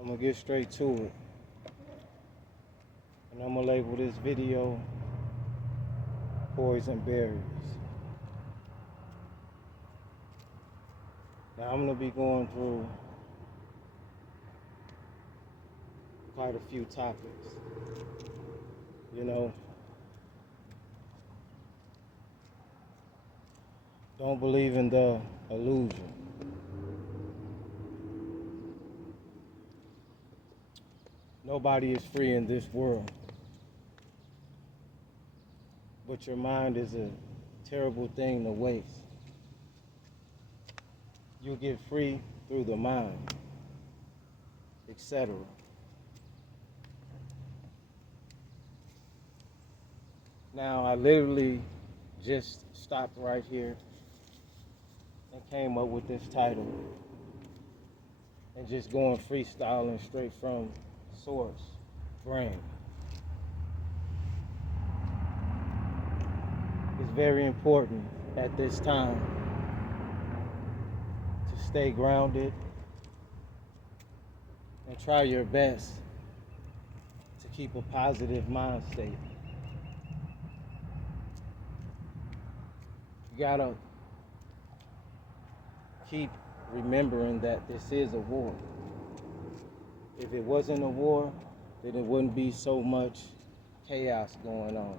I'm gonna get straight to it. And I'm gonna label this video Poison Berries. Now I'm gonna be going through quite a few topics. You know, don't believe in the illusion. Nobody is free in this world. But your mind is a terrible thing to waste. You get free through the mind, etc. Now, I literally just stopped right here and came up with this title and just going freestyling straight from source, brain. It's very important at this time to stay grounded and try your best to keep a positive mind state. You gotta keep remembering that this is a war. If it wasn't a war, then it wouldn't be so much chaos going on.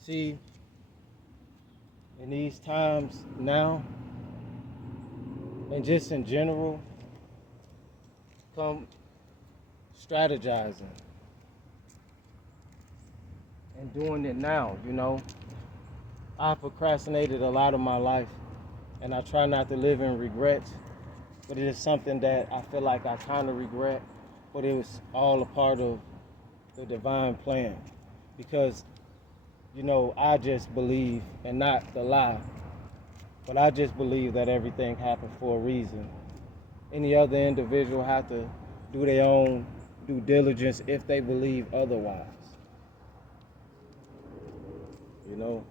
See, in these times now, and just in general, come strategizing and doing it now, you know. I procrastinated a lot of my life, and I try not to live in regrets, but it is something that I feel like I kind of regret, but it was all a part of the divine plan. Because, you know, I just believe, and not the lie, but I just believe that everything happened for a reason. Any other individual have to do their own due diligence if they believe otherwise. You know?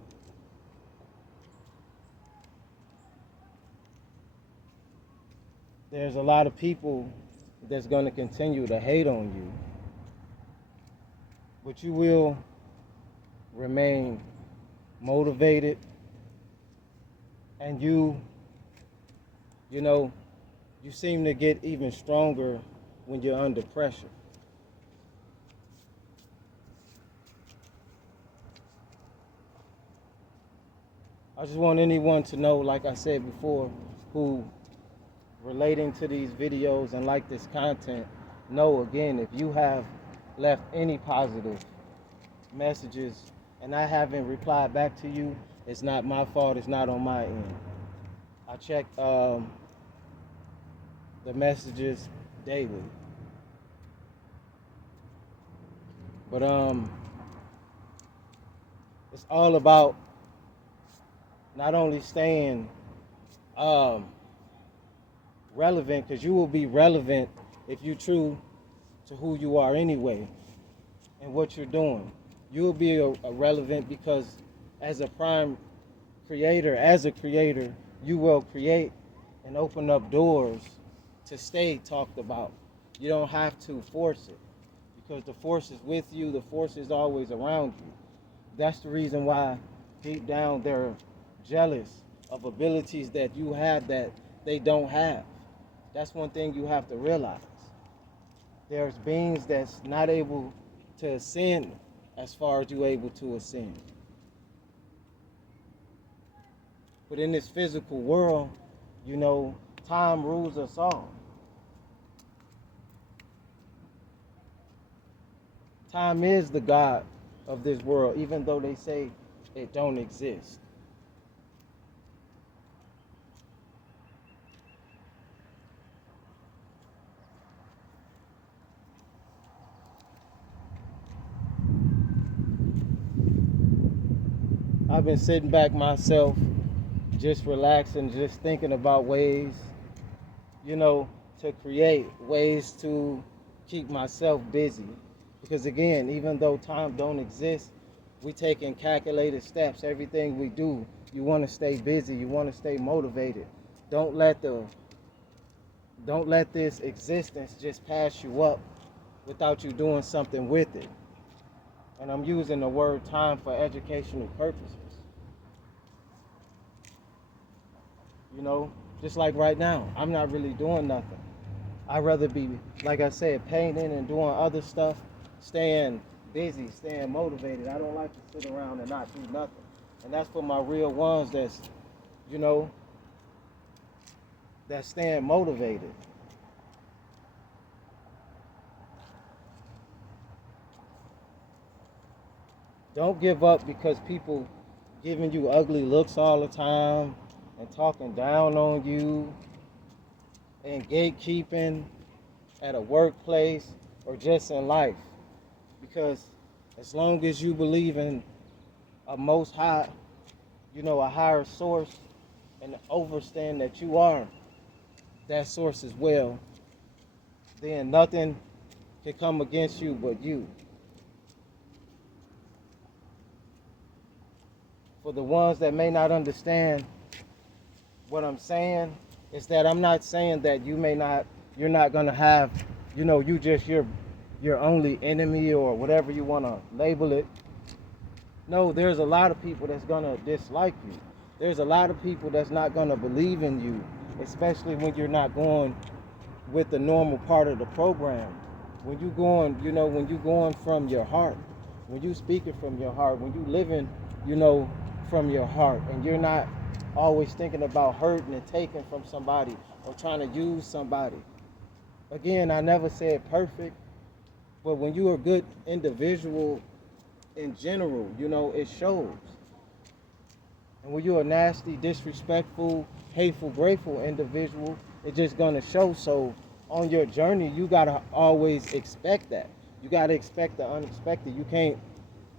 There's a lot of people that's going to continue to hate on you, but you will remain motivated, and you know, you seem to get even stronger when you're under pressure. I just want anyone to know, like I said before, who relating to these videos and like this content, know again, if you have left any positive messages and I haven't replied back to you, it's not my fault, it's not on my end. I check the messages daily. But it's all about not only staying relevant, because you will be relevant if you're true to who you are anyway and what you're doing. You'll be relevant because as a prime creator, you will create and open up doors to stay talked about. You don't have to force it because the force is with you, the force is always around you. That's the reason why deep down they're jealous of abilities that you have that they don't have. That's one thing you have to realize. There's beings that's not able to ascend as far as you're able to ascend. But in this physical world, you know, time rules us all. Time is the God of this world, even though they say it don't exist. I've been sitting back myself, just relaxing, just thinking about ways, you know, to create ways to keep myself busy. Because again, even though time don't exist, We taking calculated steps. Everything we do, you want to stay busy. You want to stay motivated. Don't let this existence just pass you up without you doing something with it. And I'm using the word time for educational purposes. You know, just like right now, I'm not really doing nothing. I'd rather be, like I said, painting and doing other stuff, staying busy, staying motivated. I don't like to sit around and not do nothing. And that's for my real ones that's, you know, that's staying motivated. Don't give up because people giving you ugly looks all the time and talking down on you and gatekeeping at a workplace or just in life. Because as long as you believe in a most high, you know, a higher source, and understand that you are that source as well, then nothing can come against you but you. For the ones that may not understand what I'm saying, is that I'm not saying that you're not gonna have, you know, you just your only enemy or whatever you wanna label it. No, there's a lot of people that's gonna dislike you. There's a lot of people that's not gonna believe in you, especially when you're not going with the normal part of the program. When you going, you know, when you going from your heart, when you speaking from your heart, when you living, you know, from your heart, and you're not always thinking about hurting and taking from somebody or trying to use somebody. Again, I never said perfect, but when you're a good individual in general, you know, it shows. And when you're a nasty, disrespectful, hateful, grateful individual, it's just gonna show. So on your journey, you gotta always expect that. You gotta expect the unexpected. You can't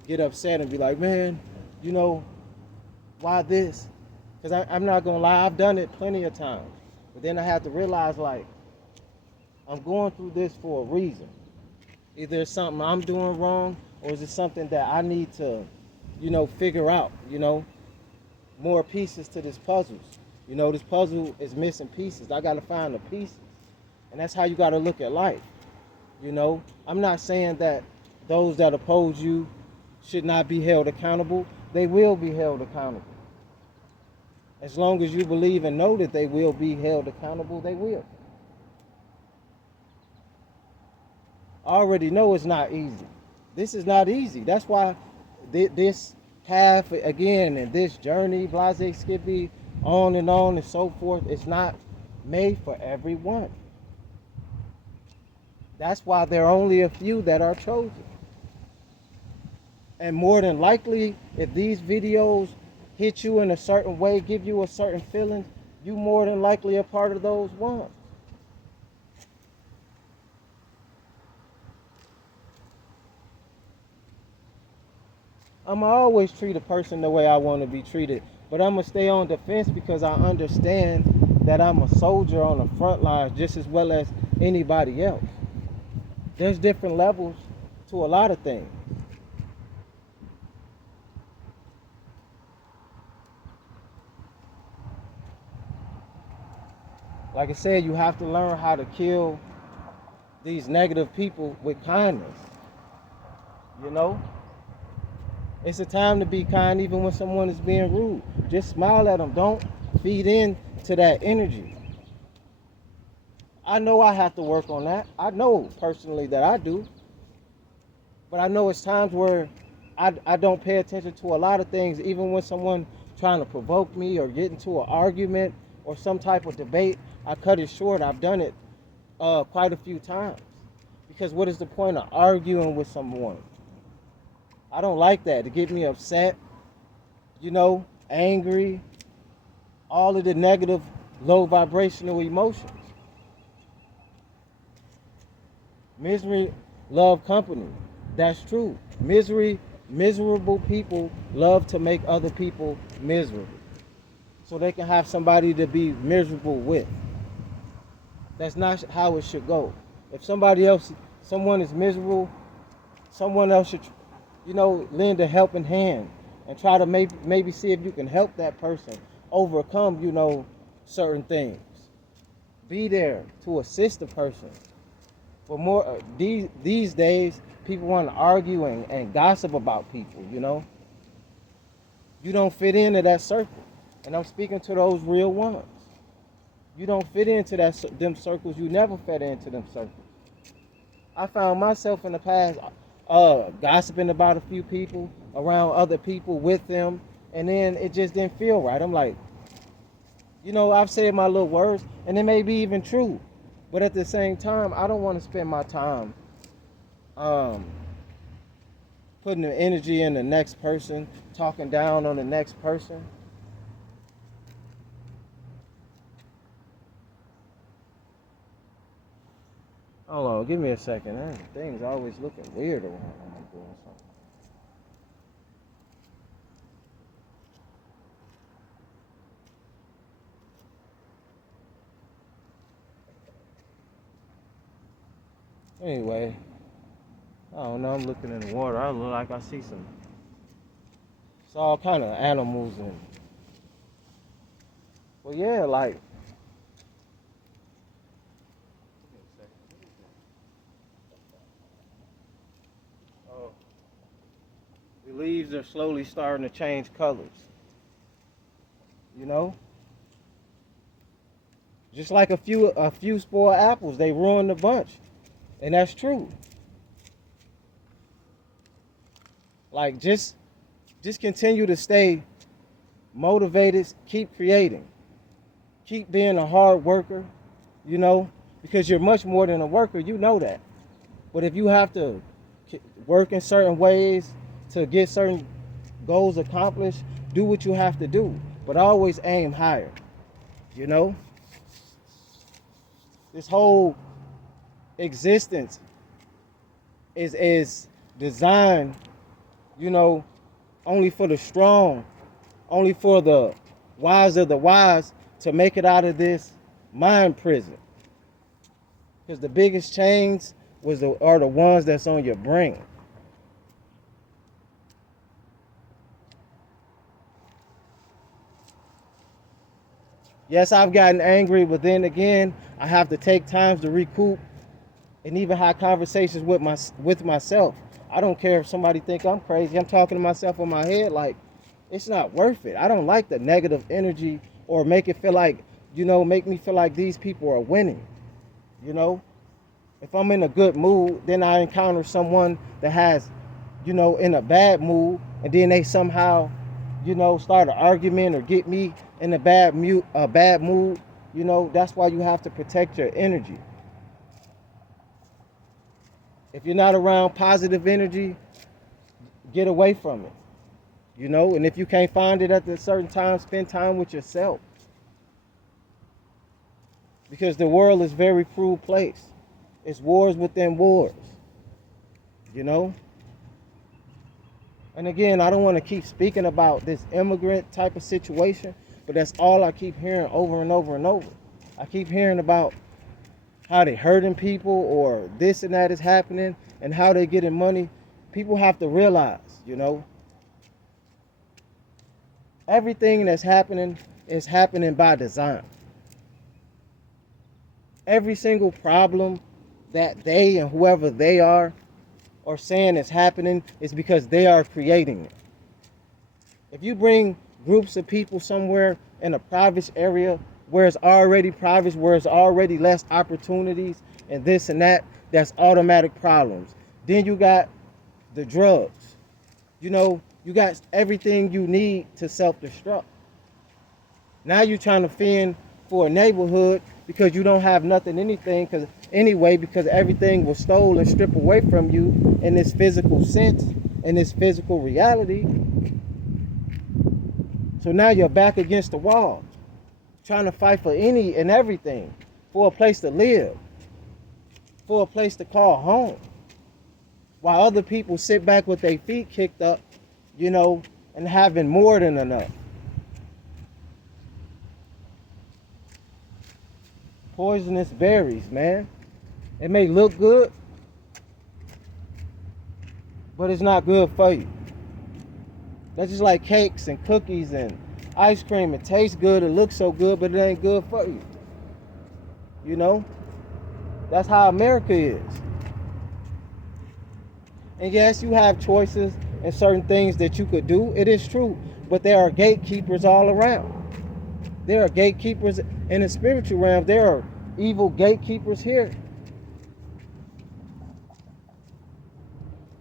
get upset and be like, man, you know, why this? Because I'm not gonna lie, I've done it plenty of times. But then I have to realize, like, I'm going through this for a reason. Either it's something I'm doing wrong, or is it something that I need to, you know, figure out, you know, more pieces to this puzzle. You know, this puzzle is missing pieces. I gotta find the pieces. And that's how you gotta look at life. You know, I'm not saying that those that oppose you should not be held accountable. They will be held accountable. As long as you believe and know that they will be held accountable, they will. I already know it's not easy. This is not easy. That's why this path, again, and this journey, Blase Skippy, on and so forth, it's not made for everyone. That's why there are only a few that are chosen. And more than likely, if these videos hit you in a certain way, give you a certain feeling, you more than likely a part of those ones. I'ma always treat a person the way I want to be treated, but I'ma stay on defense because I understand that I'm a soldier on the front lines just as well as anybody else. There's different levels to a lot of things. Like I said, you have to learn how to kill these negative people with kindness. You know? It's a time to be kind even when someone is being rude. Just smile at them. Don't feed in to that energy. I know I have to work on that. I know personally that I do. But I know it's times where I don't pay attention to a lot of things, even when someone trying to provoke me or get into an argument or some type of debate. I cut it short. I've done it quite a few times. Because what is the point of arguing with someone? I don't like that. To get me upset, you know, angry, all of the negative, low vibrational emotions. Misery love company. That's true. Miserable people love to make other people miserable. So they can have somebody to be miserable with. That's not how it should go. If someone is miserable, someone else should lend a helping hand and try to maybe see if you can help that person overcome, certain things. Be there to assist the person. But more these days, people want to argue and gossip about people. You don't fit into that circle, and I'm speaking to those real ones. You don't fit into them circles. You never fit into them circles. I found myself in the past gossiping about a few people around other people with them, and then it just didn't feel right. I'm like, I've said my little words, and it may be even true, but at the same time, I don't want to spend my time putting the energy in the next person, talking down on the next person. Hold on, give me a second. Things always looking weird around when I'm doing something. Anyway, I don't know. I'm looking in the water. I look like I see it's all kind of animals and. Well, yeah, like. Oh, the leaves are slowly starting to change colors. You know, just like a few spoiled apples, they ruin the bunch, and that's true. Like just continue to stay motivated, keep creating, keep being a hard worker, because you're much more than a worker, that. But if you have to work in certain ways to get certain goals accomplished, do what you have to do, but always aim higher. You know, this whole existence is designed, only for the strong, only for the wise of the wise to make it out of this mind prison. Because the biggest chains are the ones that's on your brain. Yes, I've gotten angry, but then again, I have to take times to recoup and even have conversations with myself. I don't care if somebody think I'm crazy. I'm talking to myself in my head like it's not worth it. I don't like the negative energy or make it feel like, make me feel like these people are winning. If I'm in a good mood, then I encounter someone that has, in a bad mood, and then they somehow, start an argument or get me in a bad mood. That's why you have to protect your energy. If you're not around positive energy, get away from it. And if you can't find it at a certain time, spend time with yourself. Because the world is a very cruel place. It's wars within wars. And again, I don't want to keep speaking about this immigrant type of situation, but that's all I keep hearing over and over and over. I keep hearing about how they hurting people or this and that is happening and how they getting money. People have to realize, everything that's happening is happening by design. Every single problem that they and whoever they are saying is happening is because they are creating it. If you bring groups of people somewhere in a private area where it's already private, where it's already less opportunities and this and that, that's automatic problems. Then you got the drugs. You got everything you need to self-destruct. Now you're trying to fend for a neighborhood because you don't have nothing, because everything was stolen and stripped away from you in this physical sense, in this physical reality. So now you're back against the wall, trying to fight for any and everything, for a place to live, for a place to call home, while other people sit back with their feet kicked up, and having more than enough. Poisonous berries, man. It may look good, but it's not good for you. That's just like cakes and cookies and ice cream. It tastes good, it looks so good, but it ain't good for you. You know? That's how America is. And yes, you have choices and certain things that you could do. It is true. But there are gatekeepers all around. There are gatekeepers in the spiritual realm. There are evil gatekeepers here.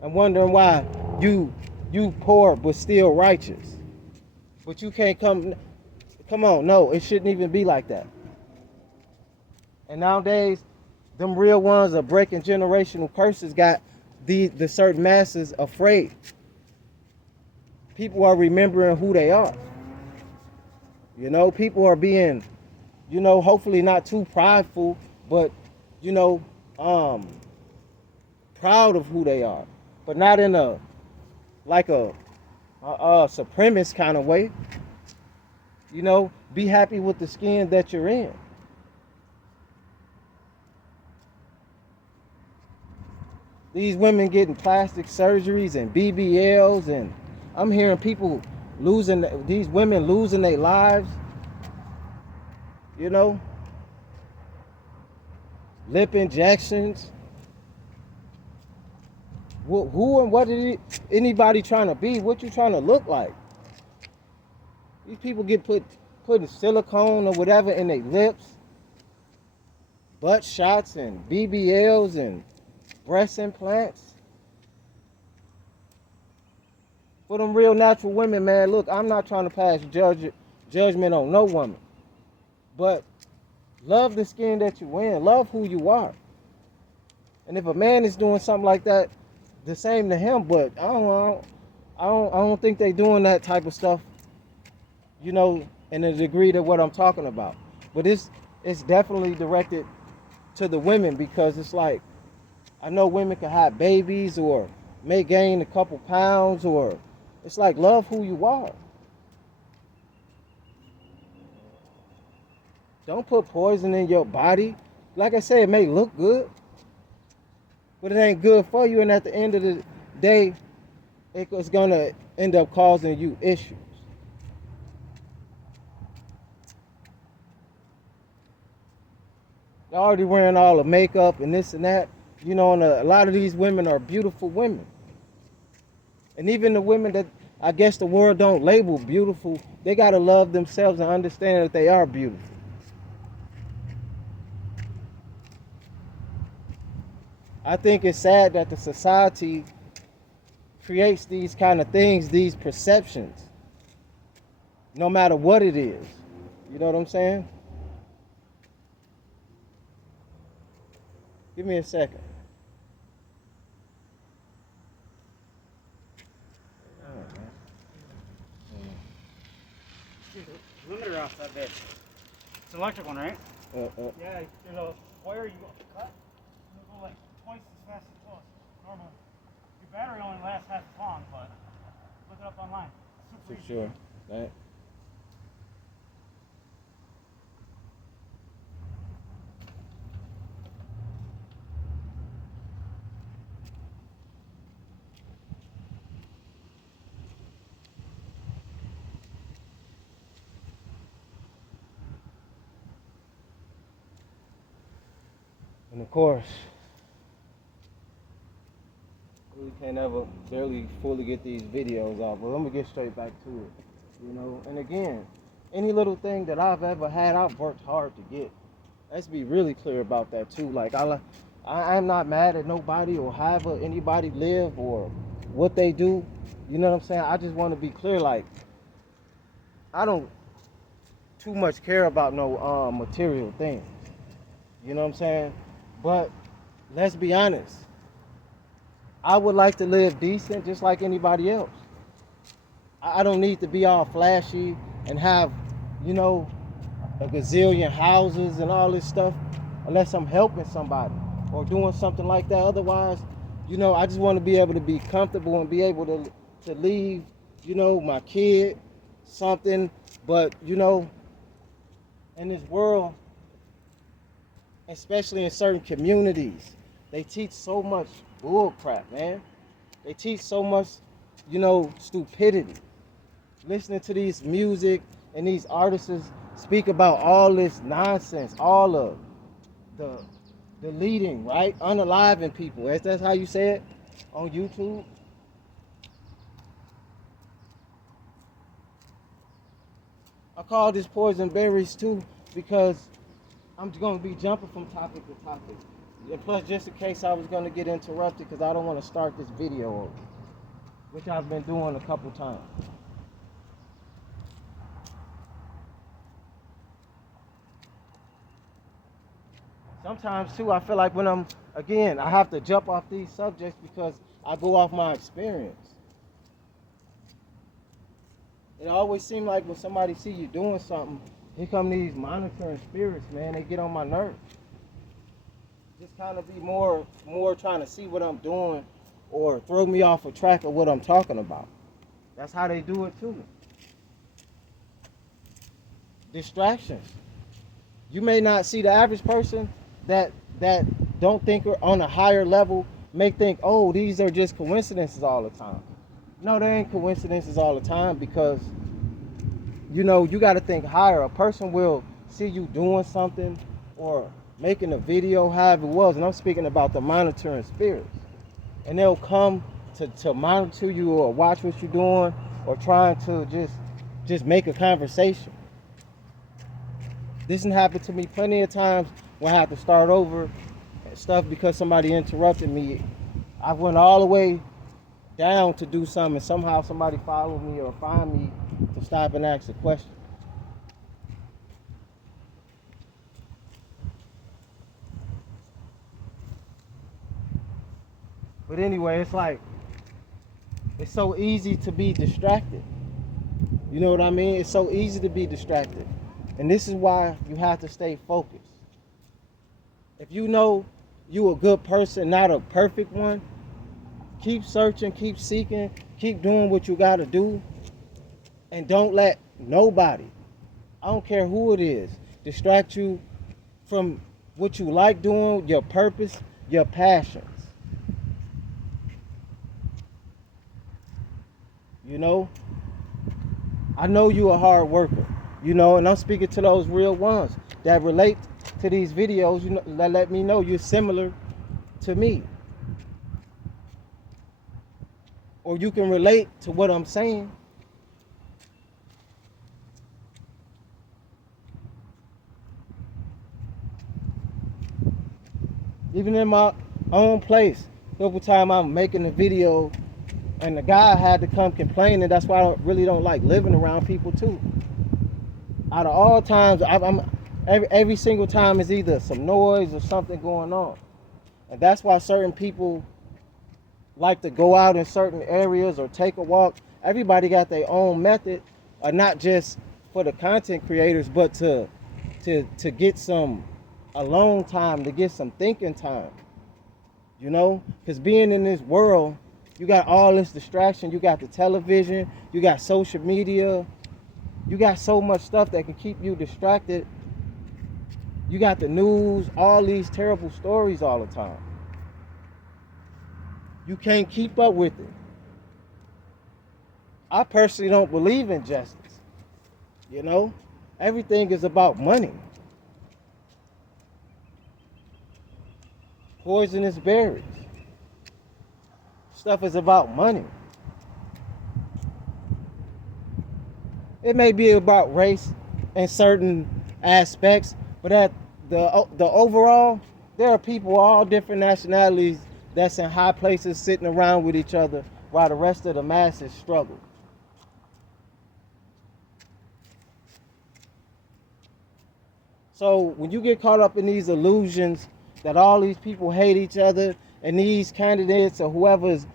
I'm wondering why you poor but still righteous. But you can't come on, no, it shouldn't even be like that. And nowadays, them real ones are breaking generational curses, got the certain masses afraid. People are remembering who they are. You know, people are being, you know, hopefully not too prideful, but, you know, proud of who they are. But not in a, like a supremacist kind of way. You know, be happy with the skin that you're in. These women getting plastic surgeries and BBLs, and I'm hearing people these women losing their lives. You know, lip injections. Who and what is anybody trying to be? What you trying to look like? These people get putting silicone or whatever in their lips, butt shots and BBLs and breast implants. For them real natural women, man, look, I'm not trying to pass judgment on no woman. But love the skin that you in. Love who you are. And if a man is doing something like that, the same to him. But I don't think they doing that type of stuff, you know, in the degree that what I'm talking about. But it's definitely directed to the women, because it's like, I know women can have babies or may gain a couple pounds, or it's like, love who you are. Don't put poison in your body. Like I said, it may look good, but it ain't good for you. And at the end of the day, it's going to end up causing you issues. They're already wearing all the makeup and this and that. You know, and a lot of these women are beautiful women. And even the women that I guess the world don't label beautiful, they got to love themselves and understand that they are beautiful. I think it's sad that the society creates these kind of things, these perceptions, no matter what it is. You know what I'm saying? Give me a second. Limiter off that bitch. It's an electric one, right? Yeah, there's a wire you cut. It'll go like twice as fast as it goes normally. Your battery only lasts half as long, but look it up online. For sure. Right. And of course, we can't ever barely fully get these videos off, but I'm gonna get straight back to it. You know, and again, any little thing that I've ever had, I've worked hard to get. Let's be really clear about that too. Like I'm not mad at nobody or however anybody live or what they do. You know what I'm saying? I just want to be clear. Like, I don't too much care about no material things. You know what I'm saying? But let's be honest. I would like to live decent just like anybody else. I don't need to be all flashy and have, you know, a gazillion houses and all this stuff unless I'm helping somebody or doing something like that. Otherwise, you know, I just want to be able to be comfortable and be able to leave, you know, my kid something. But, you know, in this world, especially in certain communities, they teach so much bull crap, man. They teach so much, you know, stupidity. Listening to these music and these artists speak about all this nonsense, all of the deleting, right? Unaliving people. That's how you say it on YouTube. I call this poison berries too because I'm going to be jumping from topic to topic. And plus, just in case I was going to get interrupted because I don't want to start this video over, which I've been doing a couple times. Sometimes too, I feel like when I have to jump off these subjects because I go off my experience. It always seems like when somebody see you doing something, here come these monitoring spirits, man. They get on my nerves. Just kind of be more trying to see what I'm doing or throw me off a track of what I'm talking about. That's how they do it too. Distractions. You may not see the average person that don't think are on a higher level may think, oh, these are just coincidences all the time. No, they ain't coincidences all the time because, you know, you got to think higher. A person will see you doing something or making a video, however it was, and I'm speaking about the monitoring spirits. And they'll come to monitor you or watch what you're doing or trying to just make a conversation. This has happened to me plenty of times when I had to start over and stuff because somebody interrupted me. I went all the way down to do something and somehow somebody followed me or find me to stop and ask a question. But anyway, it's like, it's so easy to be distracted. You know what I mean? It's so easy to be distracted. And this is why you have to stay focused. If you know you a good person, not a perfect one, keep searching, keep seeking, keep doing what you got to do. And don't let nobody, I don't care who it is, distract you from what you like doing, your purpose, your passions. You know, I know you a hard worker, you know, and I'm speaking to those real ones that relate to these videos, you know, that let me know you're similar to me. Or you can relate to what I'm saying. Even in my own place, a couple times I'm making a video and the guy had to come complaining. That's why I really don't like living around people too. Out of all times, every single time is either some noise or something going on. And that's why certain people like to go out in certain areas or take a walk. Everybody got their own method, not just for the content creators, but to get some alone time, to get some thinking time. You know, because being in this world, you got all this distraction. You got the television, you got social media, you got so much stuff that can keep you distracted. You got the news, all these terrible stories all the time. You can't keep up with it. I personally don't believe in justice. You know, everything is about money. Poisonous berries. Stuff is about money. It may be about race in certain aspects, but at the overall, there are people all different nationalities that's in high places sitting around with each other while the rest of the masses struggle. So when you get caught up in these illusions that all these people hate each other and these candidates or whoever's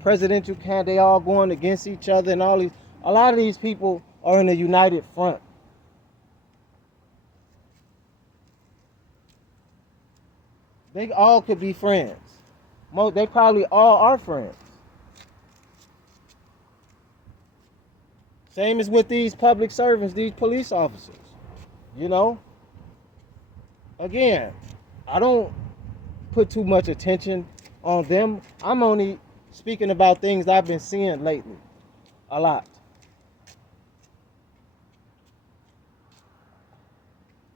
presidential candidate, they all going against each other and all these, a lot of these people are in a united front. They all could be friends. They probably all are friends. Same as with these public servants, these police officers. You know? Again, I don't put too much attention on them. I'm only speaking about things I've been seeing lately a lot.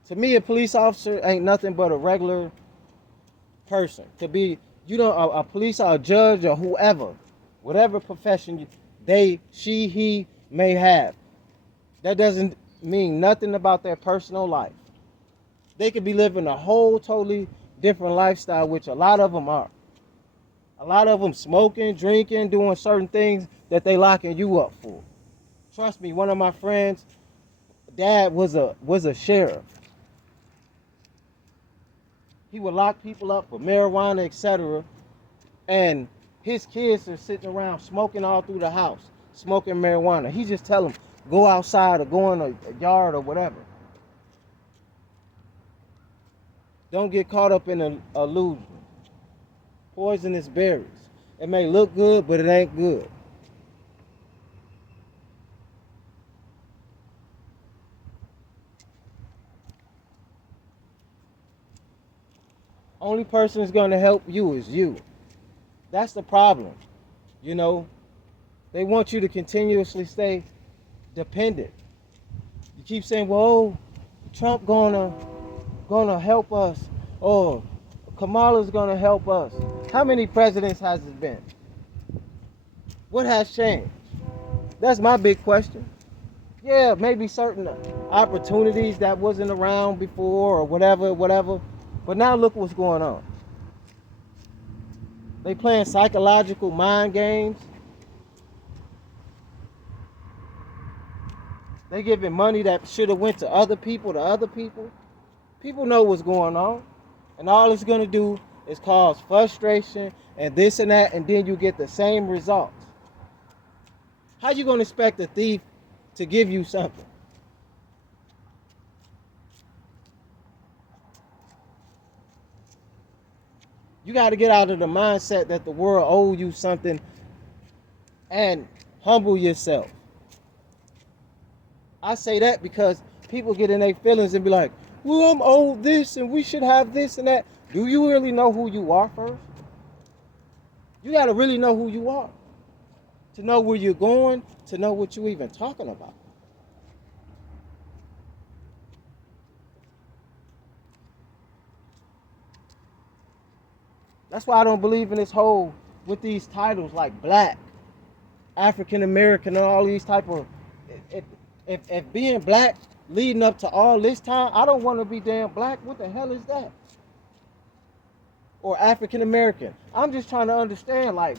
To me, a police officer ain't nothing but a regular person. Could be, a police or a judge or whoever, whatever profession he may have. That doesn't mean nothing about their personal life. They could be living a whole totally different lifestyle, which a lot of them are. A lot of them smoking, drinking, doing certain things that they locking you up for. Trust me, one of my friends, dad was a sheriff. He would lock people up for marijuana, etc. And his kids are sitting around smoking all through the house, smoking marijuana. He just tell them, go outside or go in a yard or whatever. Don't get caught up in an illusion. Poisonous berries. It may look good, but it ain't good. Only person that's going to help you is you. That's the problem. You know, they want you to continuously stay dependent. You keep saying, well, Trump gonna help us. Oh, Kamala's gonna help us. How many presidents has it been? What has changed? That's my big question. Yeah, maybe certain opportunities that wasn't around before or whatever. But now look what's going on. They playing psychological mind games. They giving money that should have went to other people. People know what's going on. And all it's going to do is cause frustration and this and that, and then you get the same results. How you going to expect a thief to give you something? You got to get out of the mindset that the world owes you something and humble yourself. I say that because people get in their feelings and be like, well, I'm owed this and we should have this and that. Do you really know who you are first? You got to really know who you are. To know where you're going, to know what you're even talking about. That's why I don't believe in this whole, with these titles like black, African American, and all these type of, if being black leading up to all this time, I don't want to be damn black. What the hell is that? Or African American. I'm just trying to understand, like,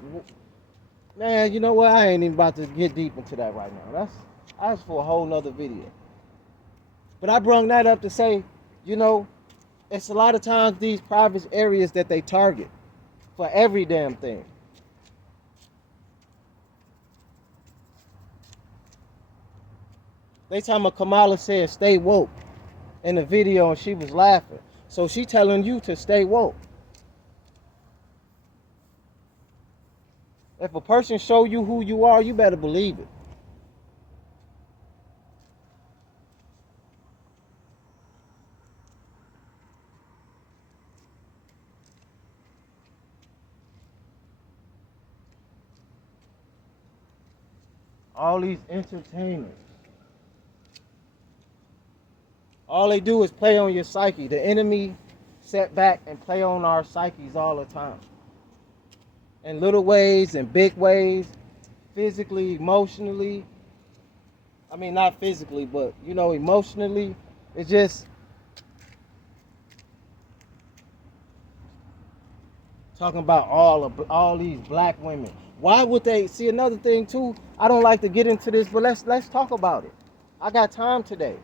man, you know what? I ain't even about to get deep into that right now. That's for a whole nother video. But I brung that up to say, you know, it's a lot of times these private areas that they target for every damn thing. They talking about Kamala said stay woke in the video and she was laughing. So she telling you to stay woke. If a person show you who you are, you better believe it. All these entertainers. All they do is play on your psyche. The enemy set back and play on our psyches all the time. In little ways and big ways, physically, emotionally. I mean, not physically, but, you know, emotionally. It's just talking about all these black women. Why would they see another thing too? I don't like to get into this, but let's talk about it. I got time today.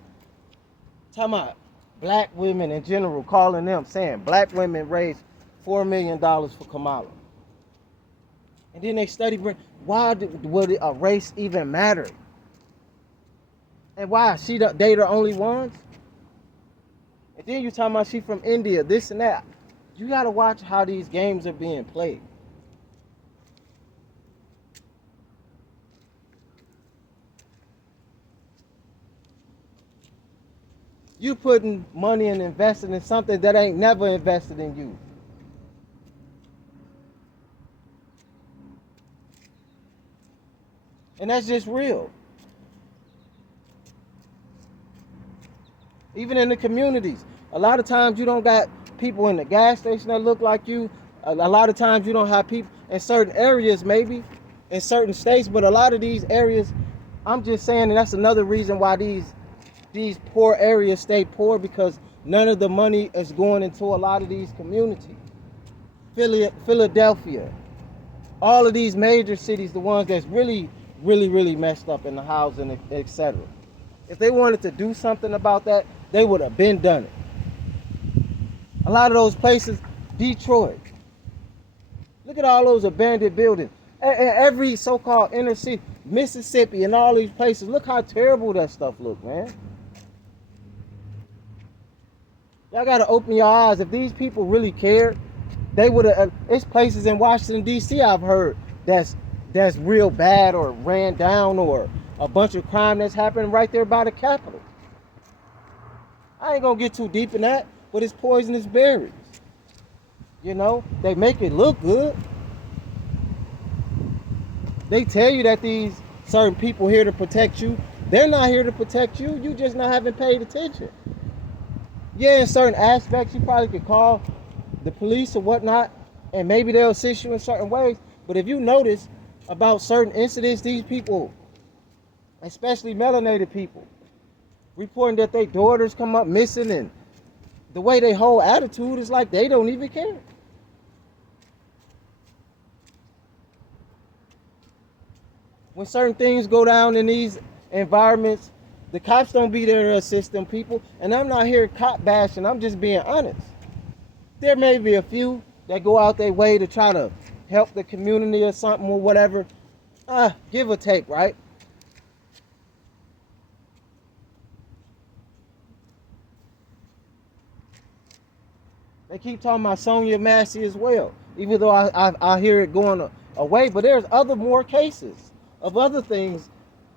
Talking about black women in general, calling them, saying black women raised $4 million for Kamala. And then they study, why would a race even matter? And why? They the only ones? And then you talking about she from India, this and that. You got to watch how these games are being played. You putting money and investing in something that ain't never invested in you. And that's just real. Even in the communities, a lot of times you don't got people in the gas station that look like you. A lot of times you don't have people in certain areas, maybe in certain states, but a lot of these areas, I'm just saying, and that's another reason why these poor areas stay poor, because none of the money is going into a lot of these communities. Philadelphia, all of these major cities, the ones that's really, really, really messed up in the housing, etc. If they wanted to do something about that, they would have been done it. A lot of those places, Detroit. Look at all those abandoned buildings. Every so-called inner city, Mississippi, and all these places. Look how terrible that stuff look, man. Y'all got to open your eyes. If these people really cared, they would have. It's places in Washington, D.C. I've heard that's real bad or ran down, or a bunch of crime that's happening right there by the Capitol. I ain't gonna get too deep in that, but it's poisonous berries. You know, they make it look good. They tell you that these certain people here to protect you. They're not here to protect you. You just not having paid attention. Yeah, in certain aspects, you probably could call the police or whatnot, and maybe they'll assist you in certain ways. But if you notice about certain incidents, these people, especially melanated people, reporting that their daughters come up missing, and the way they whole attitude is like they don't even care. When certain things go down in these environments, the cops don't be there to assist them people. And I'm not here cop bashing, I'm just being honest. There may be a few that go out their way to try to help the community or something or whatever. Give or take, right? They keep talking about Sonia Massey as well, even though I hear it going away. But there's more cases of other things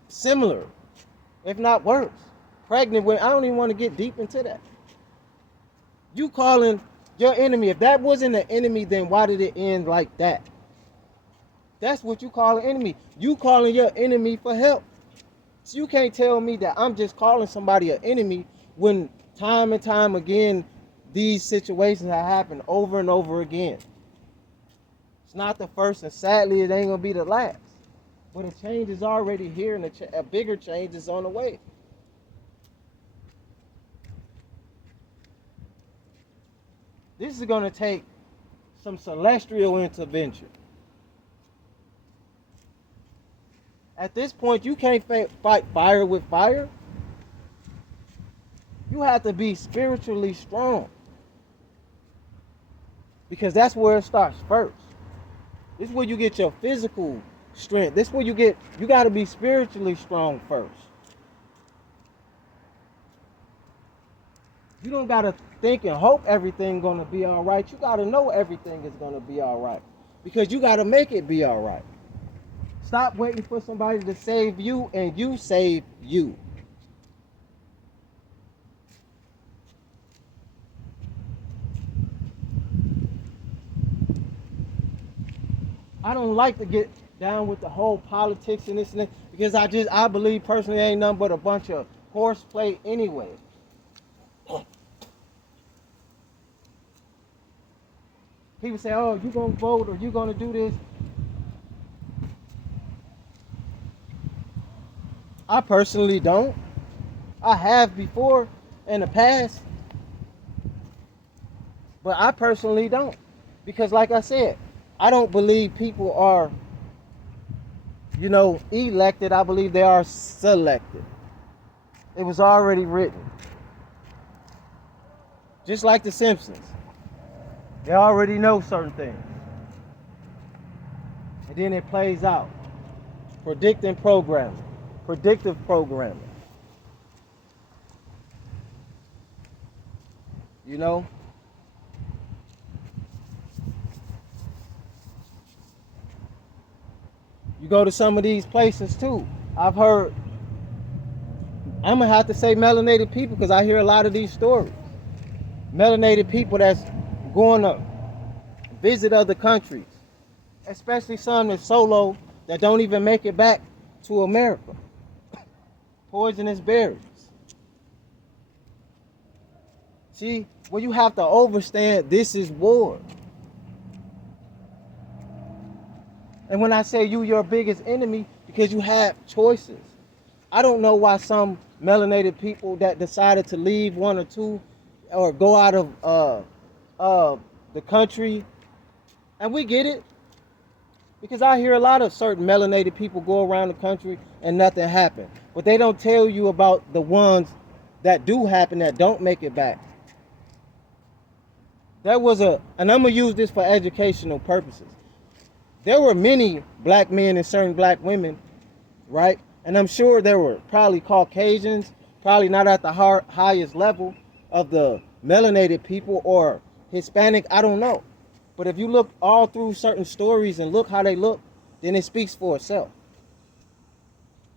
similar, if not worse. Pregnant women. I don't even want to get deep into that. You calling your enemy, if that wasn't an enemy, then why did it end like that? That's what you call an enemy. You calling your enemy for help. So you can't tell me that I'm just calling somebody an enemy when time and time again these situations have happened over and over again. It's not the first, and sadly it ain't gonna be the last. But a change is already here, and a bigger change is on the way. This is gonna take some celestial intervention. At this point, you can't fight fire with fire. You have to be spiritually strong, because that's where it starts first. This is where you get your physical strength. This is where you got to be spiritually strong first. You don't got to think and hope everything's going to be all right. You got to know everything is going to be all right, because you got to make it be all right. Stop waiting for somebody to save you, and you save you. I don't like to get down with the whole politics and this and that, because I believe personally ain't nothing but a bunch of horseplay anyway. People say, oh, you gonna vote or you gonna do this. I personally don't. I have before in the past, but I personally don't, because like I said, I don't believe people are, elected. I believe they are selected. It was already written. Just like The Simpsons. They already know certain things. And then it plays out. Predictive programming. You know? You go to some of these places too. I've heard, I'm going to have to say melanated people, because I hear a lot of these stories. Melanated people that's going to visit other countries, especially some that's solo, that don't even make it back to America. Poisonous berries. See, well, you have to understand this is war. And when I say you your biggest enemy, because you have choices. I don't know why some melanated people that decided to leave one or two or go out of the country, and we get it, because I hear a lot of certain melanated people go around the country and nothing happened. But they don't tell you about the ones that do happen that don't make it back. And I'm going to use this for educational purposes. There were many black men and certain black women, right? And I'm sure there were probably Caucasians, probably not at the highest level of the melanated people, or Hispanic, I don't know. But if you look all through certain stories and look how they look, then it speaks for itself.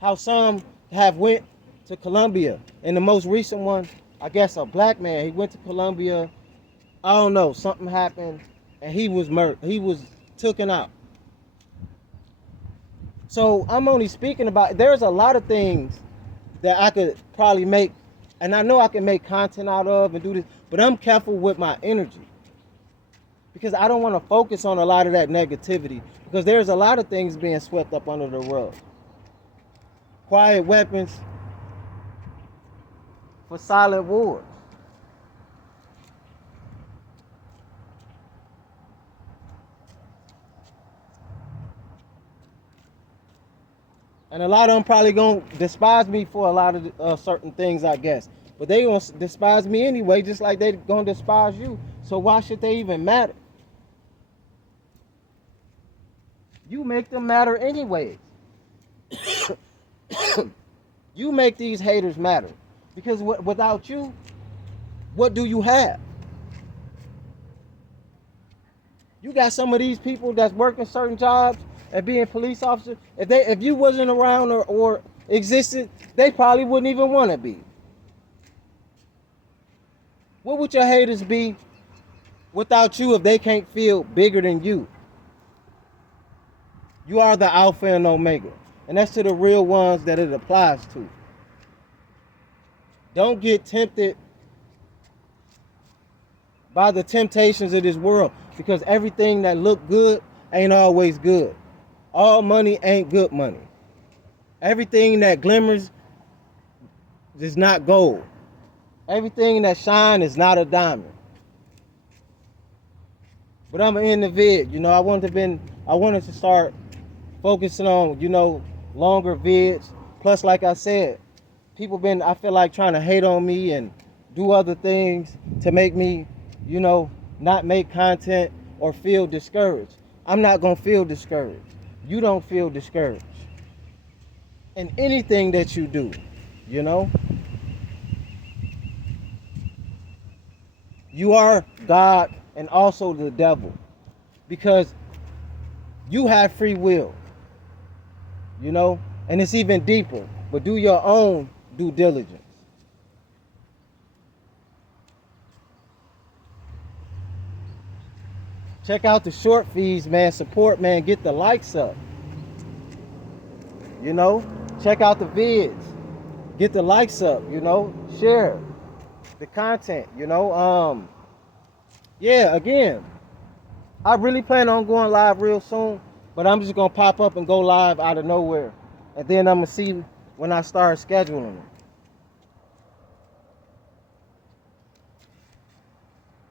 How some have went to Colombia. And the most recent one, I guess a black man, he went to Colombia. I don't know, something happened and he was murdered. He was taken out. So I'm only speaking about, there's a lot of things that I could probably make, and I know I can make content out of and do this, but I'm careful with my energy. Because I don't want to focus on a lot of that negativity, because there's a lot of things being swept up under the rug. Quiet weapons for silent wars. And a lot of them probably going to despise me for a lot of certain things, I guess. But they going to despise me anyway, just like they going to despise you. So why should they even matter? You make them matter anyways. You make these haters matter. Because without you, what do you have? You got some of these people that's working certain jobs and being police officers. If you wasn't around or existed, they probably wouldn't even want to be. What would your haters be without you if they can't feel bigger than you? You are the Alpha and Omega. And that's to the real ones that it applies to. Don't get tempted by the temptations of this world, because everything that look good ain't always good. All money ain't good money. Everything that glimmers is not gold. Everything that shines is not a diamond. But I'm in the vid, I wanted to start focusing on, longer vids. Plus, like I said, people I feel like trying to hate on me and do other things to make me, not make content or feel discouraged. I'm not going to feel discouraged. You don't feel discouraged in anything that you do, You are God and also the devil, because you have free will, and it's even deeper, but do your own due diligence. Check out the short feeds, man. Support, man. Get the likes up. Check out the vids. Get the likes up, Share the content, Yeah, again, I really plan on going live real soon, but I'm just going to pop up and go live out of nowhere. And then I'm going to see when I start scheduling it.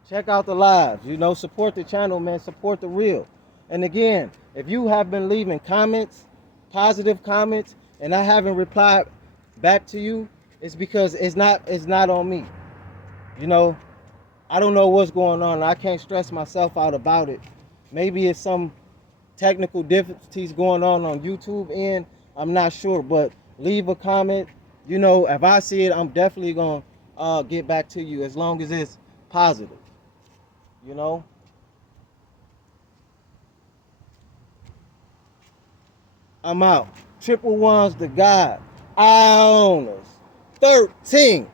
Check out the lives, support the channel, man, support the real. And again, if you have been leaving comments, positive comments, and I haven't replied back to you, it's because it's not on me. I don't know what's going on. I can't stress myself out about it. Maybe it's some technical difficulties going on YouTube end. I'm not sure, but leave a comment. If I see it, I'm definitely going to get back to you, as long as it's positive. I'm out. Triple ones to God. Eye owners. 13.